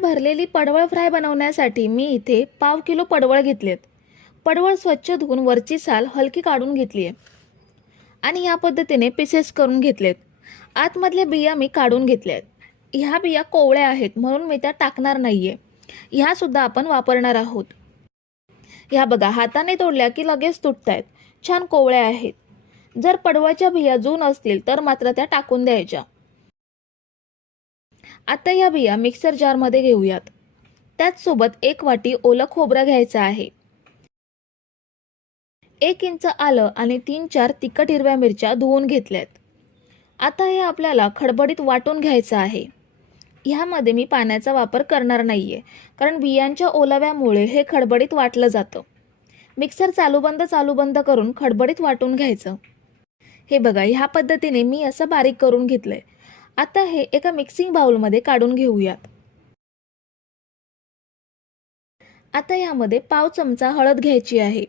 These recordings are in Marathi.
भरलेली पडवळ फ्राय बनवण्यासाठी मी इथे पाव किलो पडवळ घेतलेत. पडवळ स्वच्छ धुवून वरची साल हलकी काढून घेतली आहे आणि या पद्धतीने पिसेस करून घेतलेत. आतमधल्या बिया मी काढून घेतल्या आहेत ह्या बिया कोवळ्या आहेत म्हणून मी त्या टाकणार नाही आहे ह्यासुद्धा आपण वापरणार आहोत. ह्या बघा हाताने तोडल्या की लगेच तुटत आहेत छान कोवळ्या आहेत. जर पडवळच्या बिया जून असतील तर मात्र त्या टाकून द्यायच्या. आता या बिया मिक्सर जारमध्ये घेऊयात. त्याचसोबत एक वाटी ओलं खोबरं घ्यायचं आहे. एक इंच आलं आणि तीन चार तिखट हिरव्या मिरच्या धुवून घेतल्यात. आता हे आपल्याला खडबडीत वाटून घ्यायचं आहे. ह्यामध्ये मी पाण्याचा वापर करणार नाही आहे कारण बियांच्या ओलाव्यामुळे हे खडबडीत वाटलं जातं. मिक्सर चालू बंद चालू बंद करून खडबडीत वाटून घ्यायचं. हे बघा ह्या पद्धतीने मी असं बारीक करून घेतलं आहे आता हे एका मिक्सिंग बाउलमध्ये काढून घेऊयात. आता यामध्ये पाव चमचा हळद घ्यायची आहे.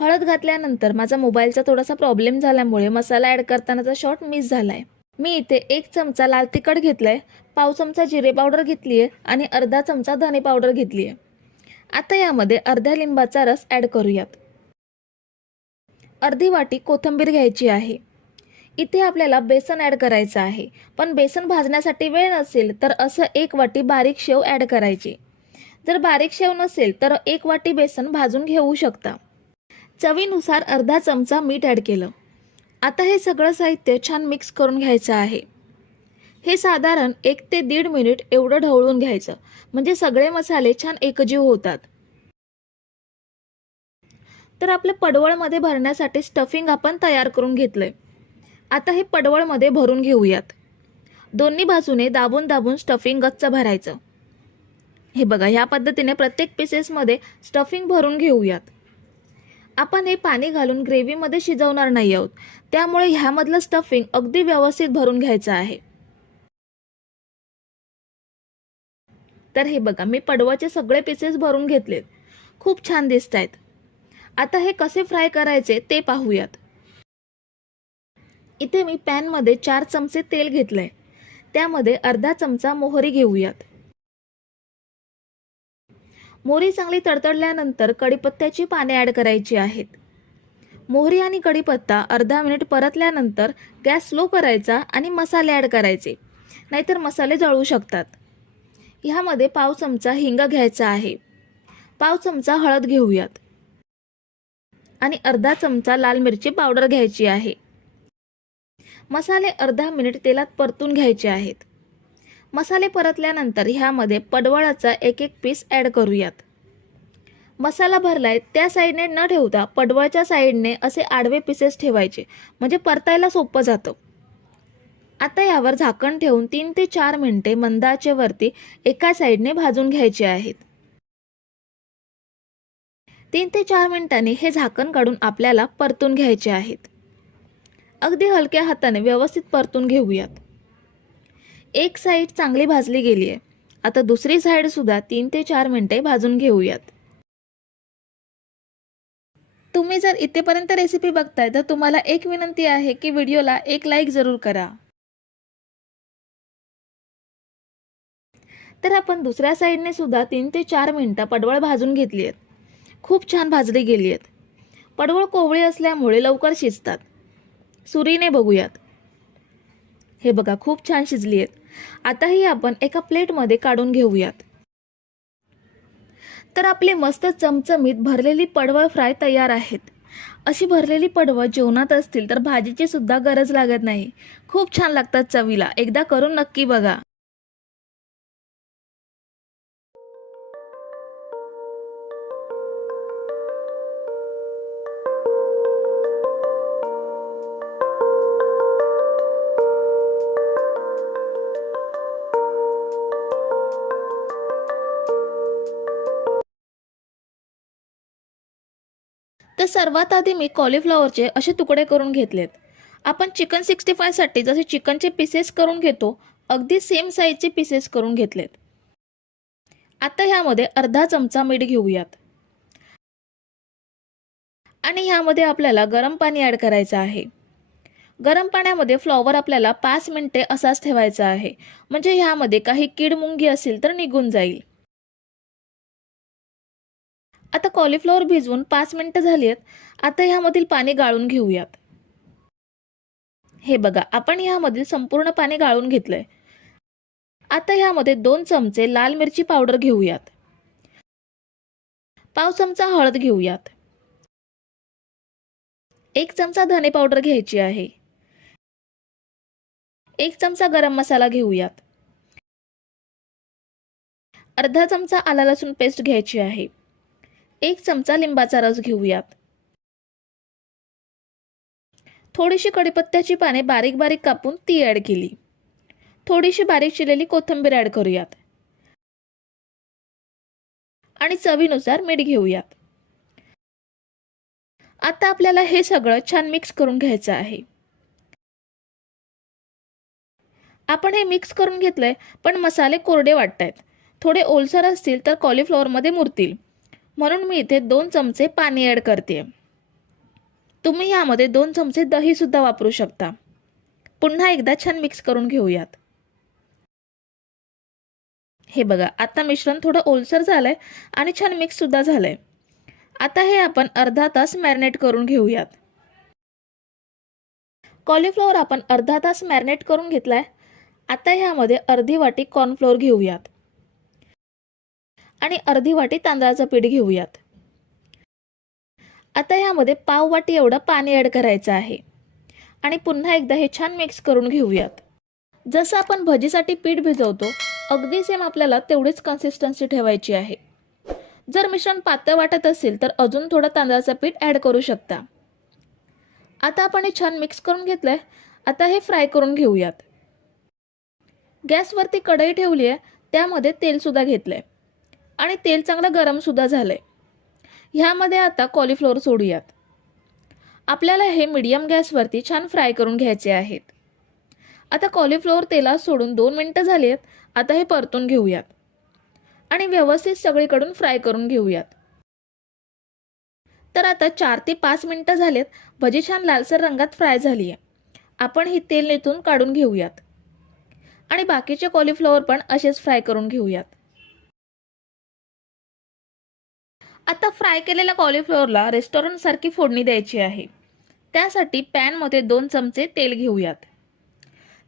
हळद घातल्यानंतर माझा मोबाईलचा थोडासा प्रॉब्लेम झाल्यामुळे मसाला ॲड करतानाचा शॉट मिस झाला आहे मी इथे एक चमचा लाल तिखट घेतलं आहे पाव चमचा जिरे पावडर घेतली आहे आणि अर्धा चमचा धने पावडर घेतली आहे आता यामध्ये अर्ध्या लिंबाचा रस ॲड करूयात. अर्धी वाटी कोथिंबीर घ्यायची आहे. इथे आपल्याला बेसन ॲड करायचं आहे. पण बेसन भाजण्यासाठी वेळ नसेल तर असं एक वाटी बारीक शेव ॲड करायची. जर बारीक शेव नसेल तर एक वाटी बेसन भाजून घेऊ शकता. चवीनुसार अर्धा चमचा मीठ ॲड केलं. आता हे सगळं साहित्य छान मिक्स करून घ्यायचं आहे. हे साधारण एक ते दीड मिनिट एवढं ढवळून घ्यायचं. म्हणजे सगळे मसाले छान एकजीव होतात. तर आपल्या पडवळमध्ये भरण्यासाठी स्टफिंग आपण तयार करून घेतलंय. आता हे पडवळमध्ये भरून घेऊयात. दोन्ही बाजूने दाबून दाबून स्टफिंग गच्च भरायचं. हे बघा ह्या पद्धतीने प्रत्येक पीसेसमध्ये स्टफिंग भरून घेऊयात. आपण हे पाणी घालून ग्रेव्हीमध्ये शिजवणार नाही आहोत. त्यामुळे ह्यामधलं स्टफिंग अगदी व्यवस्थित भरून घ्यायचं आहे. तर हे बघा मी पडवाचे सगळे पीसेस भरून घेतलेत. खूप छान दिसत आहेत आता हे कसे फ्राय करायचे ते पाहूयात. इथे मी पॅनमध्ये चार चमचे तेल घेतलंय. त्यामध्ये अर्धा चमचा मोहरी घेऊयात. मोहरी चांगली तडतडल्यानंतर कढीपत्त्याची पाने ॲड करायची आहेत. मोहरी आणि कढीपत्ता अर्धा मिनिट परतल्यानंतर गॅस स्लो करायचा आणि मसाले ॲड करायचे. नाहीतर मसाले जळू शकतात. ह्यामध्ये पाव चमचा हिंग घ्यायचा आहे. पाव चमचा हळद घेऊयात. आणि अर्धा चमचा लाल मिरची पावडर घ्यायची आहे. मसाले अर्धा मिनिट तेलात परतून घ्यायचे आहेत. मसाले परतल्यानंतर ह्यामध्ये पडवळाचा एक एक पीस ॲड करूयात. मसाला भरलाय त्या साईडने न ठेवता पडवळच्या साईडने असे आडवे पीसेस ठेवायचे म्हणजे परतायला सोपं जातं. आता यावर झाकण ठेवून तीन ते चार मिनिटे मंदाचे वरती एका साईडने भाजून घ्यायचे आहेत. तीन ते चार मिनिटांनी हे झाकण काढून आपल्याला परतून घ्यायचे आहेत. अगदी हलक्या हाताने व्यवस्थित परतून घेऊयात. एक साईड चांगली भाजली गेली आहे. आता दुसरी साईड सुद्धा तीन ते चार मिनिटे भाजून घेऊयात. तुम्ही जर इथेपर्यंत रेसिपी बघताय तर तुम्हाला एक विनंती आहे की व्हिडिओला एक लाईक जरूर करा. तर आपण दुसऱ्या साईडने सुद्धा तीन ते चार मिनिटं पडवळ भाजून घेतली आहेत. खूप छान भाजली गेली आहेत. पडवळ कोवळी असल्यामुळे लवकर शिजतात. सुरीने बघूयात. हे बघा खूप छान शिजली आहेत आता ही आपण एका प्लेटमध्ये काढून घेऊयात. तर आपली मस्त चमचमीत भरलेली पडवळ फ्राय तयार आहेत. अशी भरलेली पडवळ जेवणात असतील तर भाजीची सुद्धा गरज लागत नाही. खूप छान लागतात चवीला. एकदा करून नक्की बघा. सर्वात आधी मी कॉलीफ्लॉवरचे असे तुकडे करून घेतलेत. आपण चिकन सिक्स्टी फायसाठी जसे चिकनचे पीसेस करून घेतो अगदी सेम साईजचे पीसेस करून घेतलेत. आता ह्यामध्ये अर्धा चमचा मीठ घेऊयात. आणि ह्यामध्ये आपल्याला गरम पाणी ॲड करायचं आहे. गरम पाण्यामध्ये फ्लॉवर आपल्याला पाच मिनिटे असाच ठेवायचा आहे. म्हणजे ह्यामध्ये काही कीड मुंगी असेल तर निघून जाईल. आता कॉलीफ्लॉवर भिजवून पाच मिनटं झाली आहेत आता ह्यामधील पाणी गाळून घेऊयात. हे बघा आपण ह्यामधील संपूर्ण पाणी गाळून घेतलंय. आता ह्यामध्ये दोन चमचे लाल मिरची पावडर घेऊयात. पाव चमचा हळद घेऊयात. एक चमचा धने पावडर घ्यायची आहे. एक चमचा गरम मसाला घेऊयात. अर्धा चमचा आला लसूण पेस्ट घ्यायची आहे. एक चमचा लिंबाचा रस घेऊयात. थोडीशी कडीपत्त्याची पाने बारीक बारीक कापून ती ॲड केली. थोडीशी बारीक चिरलेली कोथिंबीर ॲड करूयात. आणि चवीनुसार मीठ घेऊयात. आता आपल्याला हे सगळं छान मिक्स करून घ्यायचं आहे. आपण हे मिक्स करून घेतलंय पण मसाले कोरडे वाटत आहेत थोडे ओलसर असतील तर कॉलीफ्लॉवरमध्ये मुरतील. म्हणून मी इथे दोन चमचे पाणी ॲड करते. तुम्ही यामध्ये दोन चमचे दहीसुद्धा वापरू शकता. पुन्हा एकदा छान मिक्स करून घेऊयात. हे बघा आता मिश्रण थोडं ओलसर झालंय आणि छान मिक्ससुद्धा झालं झालंय. आता हे आपण अर्धा तास मॅरिनेट करून घेऊयात. कॉलीफ्लॉवर आपण अर्धा तास मॅरिनेट करून घेतलाय. आता ह्यामध्ये अर्धी वाटी कॉर्नफ्लोअर घेऊयात. आणि अर्धी वाटी तांदळाचं पीठ घेऊयात. आता ह्यामध्ये पाव वाटी एवढं पाणी ॲड करायचं आहे. आणि पुन्हा एकदा हे छान मिक्स करून घेऊयात. जसं आपण भजीसाठी पीठ भिजवतो अगदी सेम आपल्याला तेवढीच कन्सिस्टन्सी ठेवायची आहे. जर मिश्रण पातळ वाटत असेल तर अजून थोडं तांदळाचं पीठ ॲड करू शकता. आता आपण हे छान मिक्स करून घेतलं आहे आता हे फ्राय करून घेऊयात. गॅसवरती कढई ठेवली आहे त्यामध्ये तेलसुद्धा घेतलं आहे आणि तेल चांगलं गरमसुद्धा झालं आहे ह्यामध्ये आता कॉलीफ्लोअर सोडूयात. आपल्याला हे मिडियम गॅसवरती छान फ्राय करून घ्यायचे आहेत. आता कॉलीफ्लोअर तेलात सोडून दोन मिनटं झाली आहेत आता हे परतून घेऊयात. आणि व्यवस्थित सगळीकडून फ्राय करून घेऊयात. तर आता चार ते पाच मिनटं झालेत भजी छान लालसर रंगात फ्राय झाली आहे आपण ही तेल नेतून काढून घेऊयात. आणि बाकीचे कॉलीफ्लॉवर पण असेच फ्राय करून घेऊयात. आता फ्राय केलेल्या कॉलीफ्लॉवरला रेस्टॉरंटसारखी फोडणी द्यायची आहे. त्यासाठी पॅनमध्ये दोन चमचे तेल घेऊयात.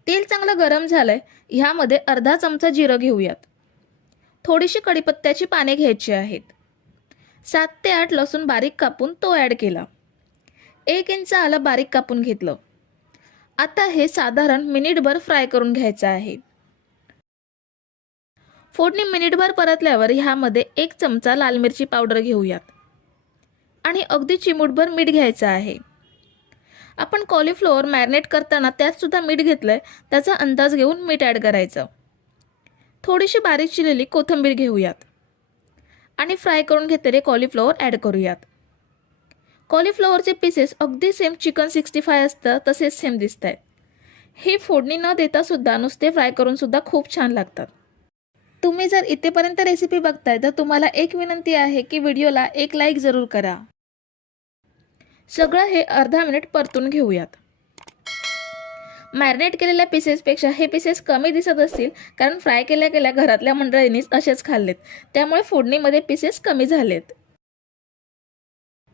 तेल चांगलं गरम झालं आहे ह्यामध्ये अर्धा चमचा जिरं घेऊयात. थोडीशी कडीपत्त्याची पाने घ्यायची आहेत. सात ते आठ लसूण बारीक कापून तो ॲड केला. एक इंच आलं बारीक कापून घेतलं. आता हे साधारण मिनिटभर फ्राय करून घ्यायचं आहे. फोडणी मिनिटभर परतल्यावर ह्यामध्ये एक चमचा लाल मिरची पावडर घेऊयात. आणि अगदी चिमूटभर मीठ घ्यायचं आहे. आपण कॉलीफ्लॉवर मॅरिनेट करताना त्यातसुद्धा मीठ मीठ आहे त्याचा अंदाज घेऊन मीठ ॲड करायचं. थोडीशी बारीक चिरलेली कोथिंबीर घेऊयात. आणि फ्राय करून घेतलेले कॉलीफ्लॉवर ॲड करूयात. कॉलीफ्लॉवरचे पीसेस अगदी सेम चिकन सिक्स्टी फाय असतं तसेच सेम दिसत आहेत हे फोडणी न देतासुद्धा नुसते फ्राय करूनसुद्धा खूप छान लागतात. तुम्ही जर इथेपर्यंत रेसिपी बघताय तर तुम्हाला एक विनंती आहे की व्हिडिओला एक लाईक जरूर करा. सगळं हे अर्धा मिनिट परतून घेऊयात. मॅरिनेट केलेल्या पीसेसपेक्षा हे पीसेस कमी दिसत असतील कारण फ्राय केल्या केल्या घरातल्या मंडळींनीच असेच खाल्लेत. त्यामुळे फोडणीमध्ये पीसेस कमी झालेत.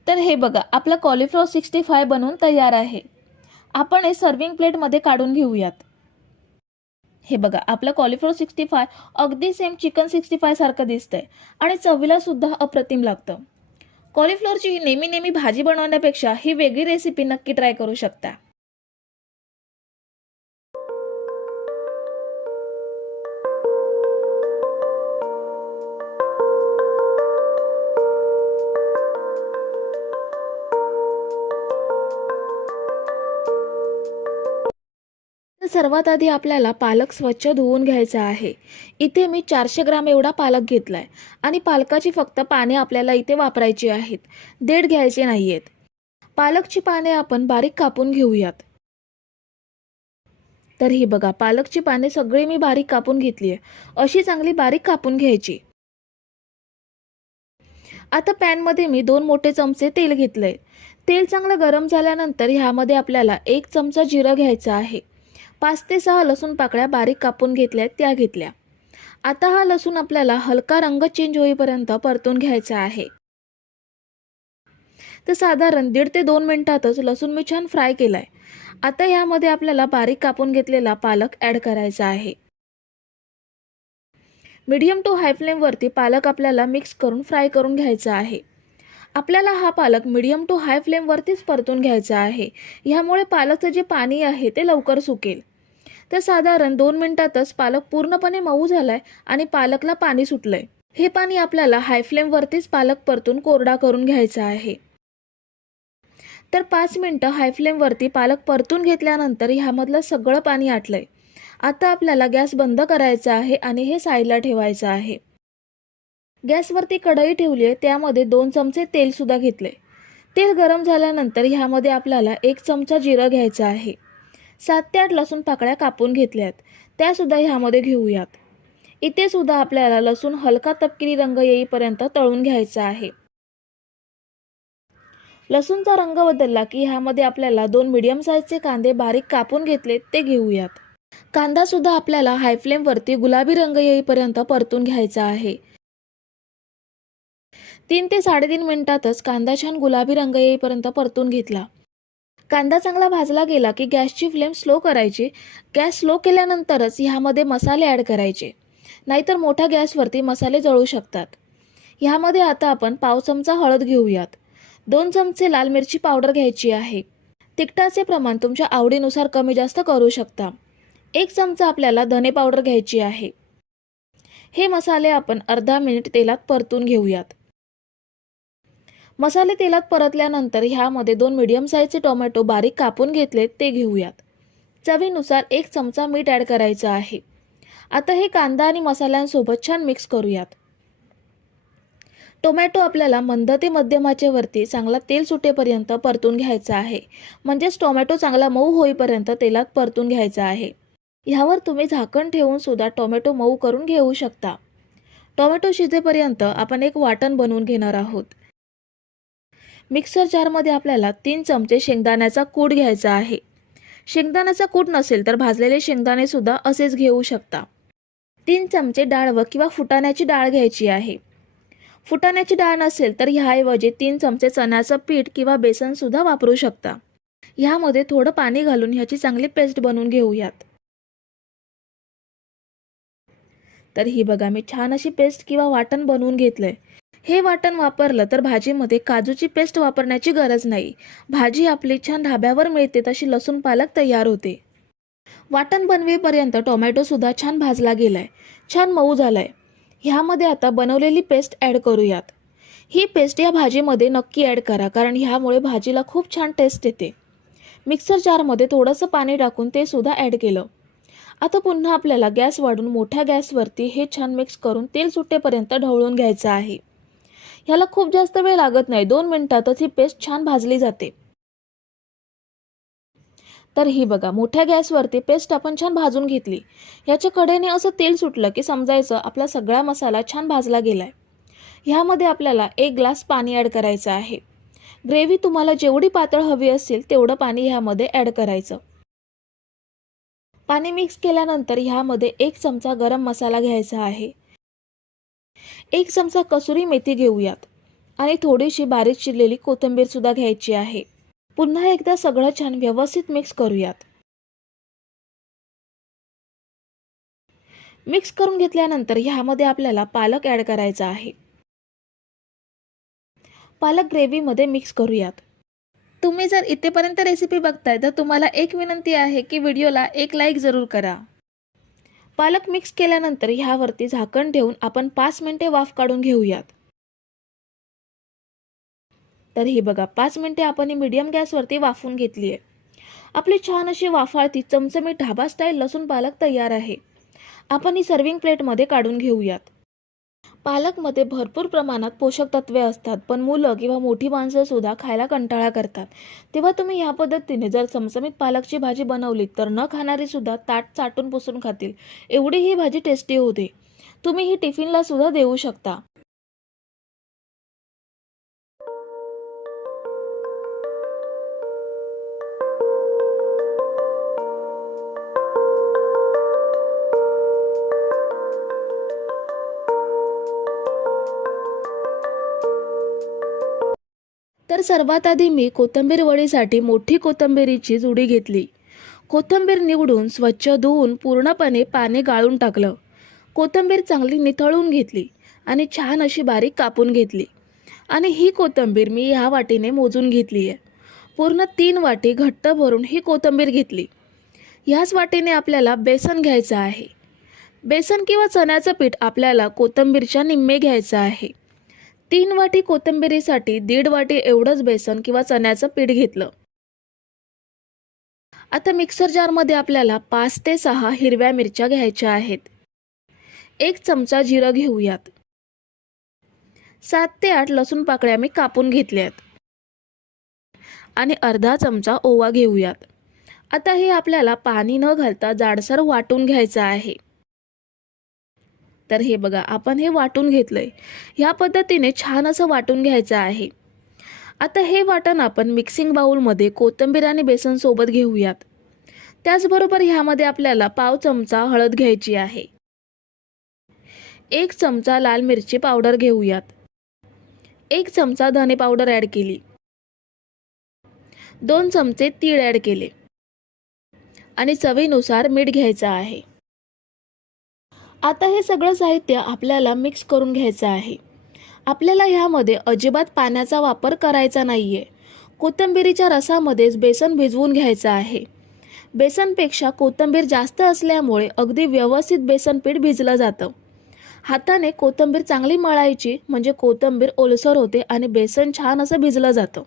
तर हे बघा आपलं कॉलीफ्लॉवर सिक्स्टी फाय बनवून तयार आहे. आपण हे सर्विंग प्लेटमध्ये काढून घेऊयात. हे बघा आपलं कॉलिफ्लोर सिक्स्टी फाय अगदी सेम चिकन सिक्स्टी फायसारखं दिसतं दिसतंय. आणि चवीला सुद्धा अप्रतिम लागतं. कॉलिफ्लोरची नेहमी नेहमी भाजी बनवण्यापेक्षा ही वेगळी रेसिपी नक्की ट्राय करू शकता. सर्वात आधी आपल्याला पालक स्वच्छ धुवून घ्यायचा आहे. इथे मी चारशे ग्राम एवढा पालक घेतला आहे आणि पालकाची फक्त पाने आपल्याला इथे वापरायची आहेत. देठ घ्यायचे नाही आहेत पालकची पाने आपण बारीक कापून घेऊयात. तर ही बघा पालकची पाने सगळी मी बारीक कापून घेतली आहे अशी चांगली बारीक कापून घ्यायची. आता पॅनमध्ये मी दोन मोठे चमचे तेल घेतले तेल चांगलं गरम झाल्यानंतर ह्यामध्ये आपल्याला एक चमचा जिरं घ्यायचा आहे. पाच ते सहा लसूण पाकळ्या बारीक कापून घेतल्या त्या घेतल्या. आता हा लसूण आपल्याला हलका रंग चेंज होईपर्यंत परतून घ्यायचा आहे. तर साधारण दीड ते दोन मिनिटातच लसूण मी छान फ्राय केलाय. आता यामध्ये आपल्याला बारीक कापून घेतलेला पालक ॲड करायचा आहे. मीडियम टू हाय फ्लेमवरती पालक आपल्याला मिक्स करून फ्राय करून घ्यायचा आहे. आपल्याला हा पालक मिडियम टू हाय फ्लेमवरतीच परतून घ्यायचा आहे. ह्यामुळे पालकचं जे पाणी आहे ते लवकर सुकेल. तर साधारण दोन मिनिटातच पालक पूर्णपणे मऊ झालाय आणि पालकला पाणी सुटलंय. हे पाणी आपल्याला हाय फ्लेमवरतीच पालक परतून कोरडा करून घ्यायचा आहे. तर पाच मिनटं हाय फ्लेमवरती पालक परतून घेतल्यानंतर ह्यामधलं सगळं पाणी आटलंय. आता आपल्याला गॅस बंद करायचा आहे आणि हे साईडला ठेवायचं आहे. गॅसवरती कढई ठेवली आहे त्यामध्ये दोन चमचे तेलसुद्धा घेतले तेल गरम झाल्यानंतर ह्यामध्ये आपल्याला एक चमचा जिरं घ्यायचं आहे. सात ते आठ लसूण पाकळ्या कापून घेतल्यात त्यासुद्धा ह्यामध्ये घेऊयात. इथे सुद्धा आपल्याला लसूण हलका तपकिरी रंग येईपर्यंत तळून घ्यायचा आहे. लसूणचा रंग बदलला की ह्यामध्ये आपल्याला दोन मिडियम साईजचे कांदे बारीक कापून घेतले ते घेऊयात. कांदा सुद्धा आपल्याला हाय फ्लेमवरती गुलाबी रंग येईपर्यंत परतून घ्यायचा आहे. तीन ते साडेतीन मिनिटातच कांदा छान गुलाबी रंग येईपर्यंत परतून घेतला. कांदा चांगला भाजला गेला की गॅसची फ्लेम स्लो करायची. गॅस स्लो केल्यानंतरच ह्यामध्ये मसाले ॲड करायचे. नाहीतर मोठ्या गॅसवरती मसाले जळू शकतात. ह्यामध्ये आता आपण पाव चमचा हळद घेऊयात. दोन चमचे लाल मिरची पावडर घ्यायची आहे. तिखटाचे प्रमाण तुमच्या आवडीनुसार कमी जास्त करू शकता. एक चमचा आपल्याला धने पावडर घ्यायची आहे. हे मसाले आपण अर्धा मिनिट तेलात परतून घेऊयात. मसाले तेलात परतल्यानंतर ह्यामध्ये दोन मीडियम साईजचे टोमॅटो बारीक कापून घेतलेत ते घेऊयात. चवीनुसार एक चमचा मीठ ॲड करायचं आहे. आता हे कांदा आणि मसाल्यांसोबत छान मिक्स करूयात. टोमॅटो आपल्याला मंद ते मध्यमाचे वरती चांगला तेल सुटेपर्यंत परतून घ्यायचा आहे. म्हणजेच टोमॅटो चांगला मऊ होईपर्यंत तेलात परतून घ्यायचा आहे. ह्यावर तुम्ही झाकण ठेवून सुद्धा टोमॅटो मऊ करून घेऊ शकता. टोमॅटो शिजेपर्यंत आपण एक वाटण बनवून घेणार आहोत. मिक्सर जारमध्ये आपल्याला तीन चमचे शेंगदाण्याचा कूट घ्यायचा आहे. शेंगदाण्याचा कूट नसेल तर भाजलेले शेंगदाणेसुद्धा असेच घेऊ शकता. तीन चमचे डाळ व किंवा फुटाण्याची डाळ घ्यायची आहे. फुटाण्याची डाळ नसेल तर ह्याऐवजी तीन चमचे चण्याचं पीठ किंवा बेसनसुद्धा वापरू शकता. ह्यामध्ये थोडं पाणी घालून ह्याची चांगली पेस्ट बनवून घेऊयात. तर ही बघा मी छान अशी पेस्ट किंवा वाटण बनवून घेतलंय. हे वाटण वापरलं तर भाजीमध्ये काजूची पेस्ट वापरण्याची गरज नाही. भाजी आपली छान ढाब्यावर मिळते तशी लसूण पालक तयार होते. वाटण बनवेपर्यंत टोमॅटोसुद्धा छान भाजला गेलाय. छान मऊ झालाय. ह्यामध्ये आता बनवलेली पेस्ट ॲड करूयात. ही पेस्ट या भाजीमध्ये नक्की ॲड करा कारण ह्यामुळे भाजीला खूप छान टेस्ट येते. मिक्सर जारमध्ये थोडंसं पाणी टाकून ते सुद्धा ॲड केलं. आता पुन्हा आपल्याला गॅस वाढून मोठ्या गॅसवरती हे छान मिक्स करून तेल सुटेपर्यंत ढवळून घ्यायचं आहे. ह्याला खूप जास्त वेळ लागत नाही. दोन मिनिटातच ही पेस्ट छान भाजली जाते. तर ही बघा मोठ्या गॅसवरती पेस्ट आपण छान भाजून घेतली. ह्याच्या कडेने असं तेल सुटलं की समजायचं आपला सगळा मसाला छान भाजला गेलाय. ह्यामध्ये आपल्याला एक ग्लास पाणी ॲड करायचं आहे. ग्रेव्ही तुम्हाला जेवढी पातळ हवी असेल तेवढं पाणी ह्यामध्ये ॲड करायचं. पाणी मिक्स केल्यानंतर ह्यामध्ये एक चमचा गरम मसाला घ्यायचा आहे. एक चमचा कसुरी मेथी घेऊयात. आणि थोडीशी बारीक चिरलेली कोथिंबीर सुद्धा घ्यायची आहे. पुन्हा एकदा सगळं छान व्यवस्थित मिक्स करूयात. मिक्स करून घेतल्यानंतर ह्यामध्ये आपल्याला पालक ॲड करायचा आहे. पालक ग्रेव्हीमध्ये मिक्स करूयात. तुम्ही जर इथेपर्यंत रेसिपी बघताय तर तुम्हाला एक विनंती आहे की व्हिडिओला एक लाईक जरूर करा. पालक मिक्स केल्यानंतर ह्यावरती झाकण ठेवून आपण पाच मिनिटे वाफ काढून घेऊयात. तर ही बघा पाच मिनिटे आपण ही मीडियम गॅसवरती वाफून घेतली आहे आपली छान अशी वाफाळती चमचमीत ढाबा स्टाईल लसूण पालक तयार आहे. आपण ही सर्विंग प्लेटमध्ये काढून घेऊयात. पालकमध्ये भरपूर प्रमाणात पोषक तत्वे असतात पण मुलं किंवा मोठी माणसं सुद्धा खायला कंटाळा करतात. तेव्हा तुम्ही ह्या पद्धतीने जर चमचमीत पालकची भाजी बनवली तर न खाणारी सुद्धा ताट चाटून पुसून खातील. एवढी ही भाजी टेस्टी होते. तुम्ही ही टिफिनला सुद्धा देऊ शकता. तर सर्वात आधी मी कोथिंबीर वडीसाठी मोठी कोथिंबीरीची जुडी घेतली. कोथिंबीर निवडून स्वच्छ धुवून पूर्णपणे पाणी गाळून टाकलं. कोथिंबीर चांगली निथळून घेतली आणि छान अशी बारीक कापून घेतली. आणि ही कोथिंबीर मी ह्या वाटीने मोजून घेतली आहे. पूर्ण तीन वाटी घट्ट भरून ही कोथिंबीर घेतली. ह्याच वाटीने आपल्याला बेसन घ्यायचं आहे. बेसन किंवा चण्याचं पीठ आपल्याला कोथिंबीरच्या निम्मे घ्यायचं आहे. तीन वाटी कोथिंबिरीसाठी दीड वाटी एवढंच बेसन किंवा चण्याचं पीठ घेतलं. आता मिक्सर जारमध्ये आपल्याला पाच ते सहा हिरव्या मिरच्या घ्यायच्या आहेत. एक चमचा जिरं घेऊयात. सात ते आठ लसूण पाकळ्या मी कापून घेतल्यात. आणि अर्धा चमचा ओवा घेऊयात. आता हे आपल्याला पाणी न घालता जाडसर वाटून घ्यायचं आहे. तर हे बघा आपण हे वाटून घेतलं आहे ह्या पद्धतीने छान असं वाटून घ्यायचं आहे. आता हे वाटण आपण मिक्सिंग बाऊलमध्ये कोथिंबीर आणि बेसन सोबत घेऊयात. त्याचबरोबर ह्यामध्ये आपल्याला पाव चमचा हळद घ्यायची आहे. एक चमचा लाल मिरची पावडर घेऊयात. एक चमचा धने पावडर ॲड केली. दोन चमचे तीळ ॲड केले. आणि चवीनुसार मीठ घ्यायचं आहे. आता हे सगळं साहित्य आपल्याला मिक्स करून घ्यायचं आहे. आपल्याला ह्यामध्ये अजिबात पाण्याचा वापर करायचा नाही आहे कोथिंबिरीच्या रसामध्येच बेसन भिजवून घ्यायचं आहे. बेसनपेक्षा कोथिंबीर जास्त असल्यामुळे अगदी व्यवस्थित बेसन पीठ भिजलं जातं. हाताने कोथिंबीर चांगली मळायची म्हणजे कोथिंबीर ओलसर होते आणि बेसन छान असं भिजलं जातं.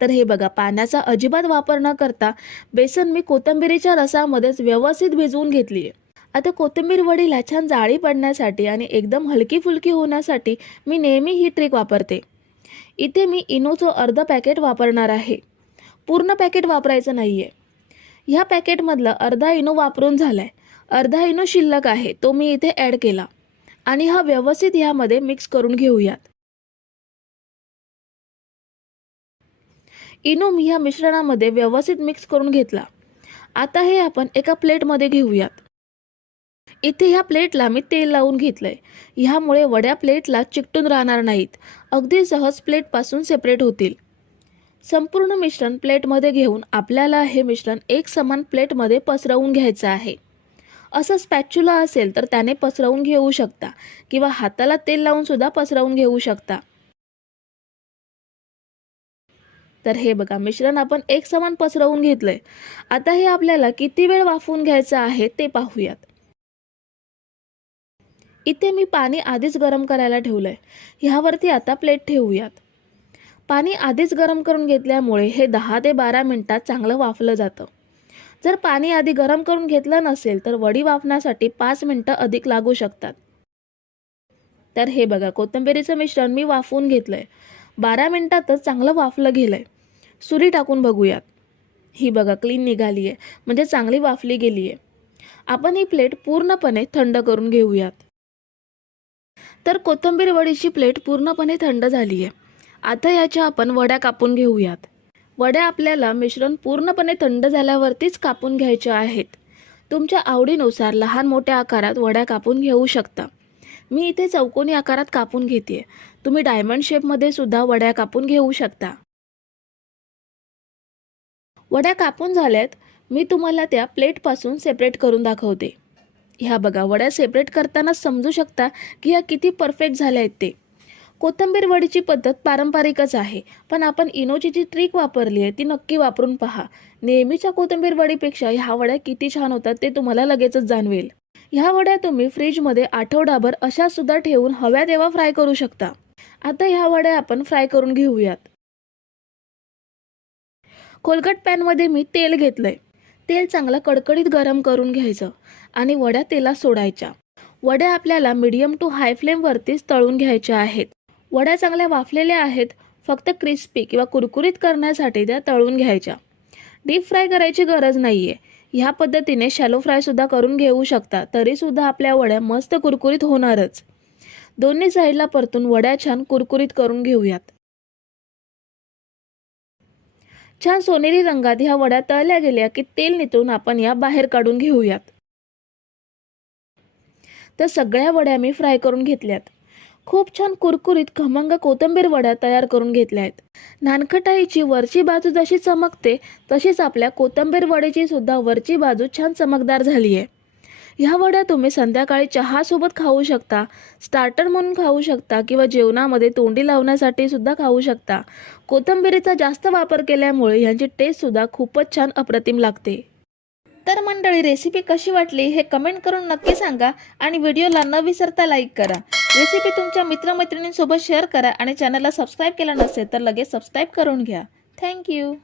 तर हे बघा पाण्याचा अजिबात वापर न करता बेसन मी कोथिंबिरीच्या रसामध्येच व्यवस्थित भिजवून घेतली आहे. आता कोथिंबीर वडीला छान जाळी पडण्यासाठी आणि एकदम हलकी फुलकी होण्यासाठी मी नेहमी ही ट्रिक वापरते. इथे मी इनोचं अर्ध पॅकेट वापरणार आहे. पूर्ण पॅकेट वापरायचं नाही आहे ह्या पॅकेटमधलं अर्धा इनो वापरून झाला आहे अर्धा इनो शिल्लक आहे तो मी इथे ॲड केला. आणि हा व्यवस्थित ह्यामध्ये मिक्स करून घेऊयात. इनो मी ह्या मिश्रणामध्ये व्यवस्थित मिक्स करून घेतला. आता हे आपण एका प्लेटमध्ये घेऊयात. इथे ह्या प्लेटला मी तेल लावून घेतलंय. ह्यामुळे वड्या प्लेटला चिकटून राहणार नाहीत. अगदी सहज प्लेटपासून सेपरेट होतील. संपूर्ण मिश्रण प्लेटमध्ये घेऊन आपल्याला हे मिश्रण एक समान प्लेटमध्ये पसरवून घ्यायचं आहे. असं स्पॅच्युला असेल तर त्याने पसरवून घेऊ शकता किंवा हाताला तेल लावून सुद्धा पसरवून घेऊ शकता. तर हे बघा मिश्रण आपण एक समान पसरवून घेतलंय. आता हे आपल्याला किती वेळ वाफवून घ्यायचं आहे ते पाहूयात. इथे मी पाणी आधीच गरम करायला ठेवलंय. ह्यावरती आता प्लेट ठेवूयात. पाणी आधीच गरम करून घेतल्यामुळे हे दहा ते बारा मिनिटात चांगलं वाफलं जातं. जर पाणी आधी गरम करून घेतलं नसेल तर वडी वाफण्यासाठी पाच मिनटं अधिक लागू शकतात. तर हे बघा कोथिंबिरीचं मिश्रण मी वाफवून घेतलंय. बारा मिनिटातच चांगलं वाफलं गेलंय. सुरी टाकून बघूयात. ही बघा क्लीन निघाली आहे म्हणजे चांगली वाफली गेली आहे आपण ही प्लेट पूर्णपणे थंड करून घेऊयात. तर कोथिंबीर वडीची प्लेट पूर्णपणे थंड झाली आहे आता याच्या आपण वड्या कापून घेऊयात. वड्या आपल्याला मिश्रण पूर्णपणे थंड झाल्यावरतीच कापून घ्यायच्या आहेत. तुमच्या आवडीनुसार लहान मोठ्या आकारात वड्या कापून घेऊ शकता. मी इथे चौकोनी आकारात कापून घेते तुम्ही डायमंड शेपमध्ये सुद्धा वड्या कापून घेऊ शकता. वड्या कापून झाल्यात. मी तुम्हाला त्या प्लेटपासून सेपरेट करून दाखवते. ह्या बघा वड्या सेपरेट करताना समजू शकता की ह्या किती परफेक्ट झाल्या आहेत ते. कोथंबीर वडीची पद्धत पारंपरिकच आहे पण आपण इनोची जी ट्रिक वापरली आहे ती नक्की वापरून पहा. नेहमीच्या कोथंबीर वडीपेक्षा ह्या वड्या किती छान होतात ते तुम्हाला लगेचच जाणवेल. ह्या वड्या तुम्ही फ्रीजमध्ये आठवडाभर अशा सुद्धा ठेवून हव्या तेव्हा फ्राय करू शकता. आता ह्या वड्या आपण फ्राय करून घेऊयात. कोलगट पॅनमध्ये मी तेल घेतलंय. तेल चांगलं कडकडीत गरम करून घ्यायचं आणि वड्या तेलात सोडायच्या. वड्या आपल्याला मीडियम टू हाय फ्लेमवरतीच तळून घ्यायच्या आहेत. वड्या चांगल्या वाफलेल्या आहेत फक्त क्रिस्पी किंवा कुरकुरीत करण्यासाठी त्या तळून घ्यायच्या. डीप फ्राय करायची गरज नाही आहे ह्या पद्धतीने शॅलो फ्रायसुद्धा करून घेऊ शकता तरीसुद्धा आपल्या वड्या मस्त कुरकुरीत होणारच. दोन्ही साईडला परतून वड्या छान कुरकुरीत करून घेऊयात. छान सोनेरी रंगात ह्या वड्या तळल्या गेल्या की तेल नितळून आपण या बाहेर काढून घेऊयात. तर सगळ्या वड्या मी फ्राय करून घेतल्यात. खूप छान कुरकुरीत खमंग कोथिंबीर वड्या तयार करून घेतल्या आहेत नानखटाईची वरची बाजू जशी चमकते तशीच आपल्या कोथिंबीर वड्याची सुद्धा वरची बाजू छान चमकदार झाली आहे ह्या वड्या तुम्ही संध्याकाळी चहासोबत खाऊ शकता स्टार्टर म्हणून खाऊ शकता किंवा जेवणामध्ये तोंडी लावण्यासाठी सुद्धा खाऊ शकता. कोथिंबिरीचा जास्त वापर केल्यामुळे ह्यांची टेस्टसुद्धा खूपच छान अप्रतिम लागते. तर मंडळी रेसिपी कशी वाटली हे कमेंट करून नक्की सांगा आणि व्हिडिओला न विसरता लाईक करा. रेसिपी तुमच्या मित्रमैत्रिणींसोबत शेअर करा आणि चॅनलला सबस्क्राईब केला नसेल तर लगेच सबस्क्राईब करून घ्या. थँक्यू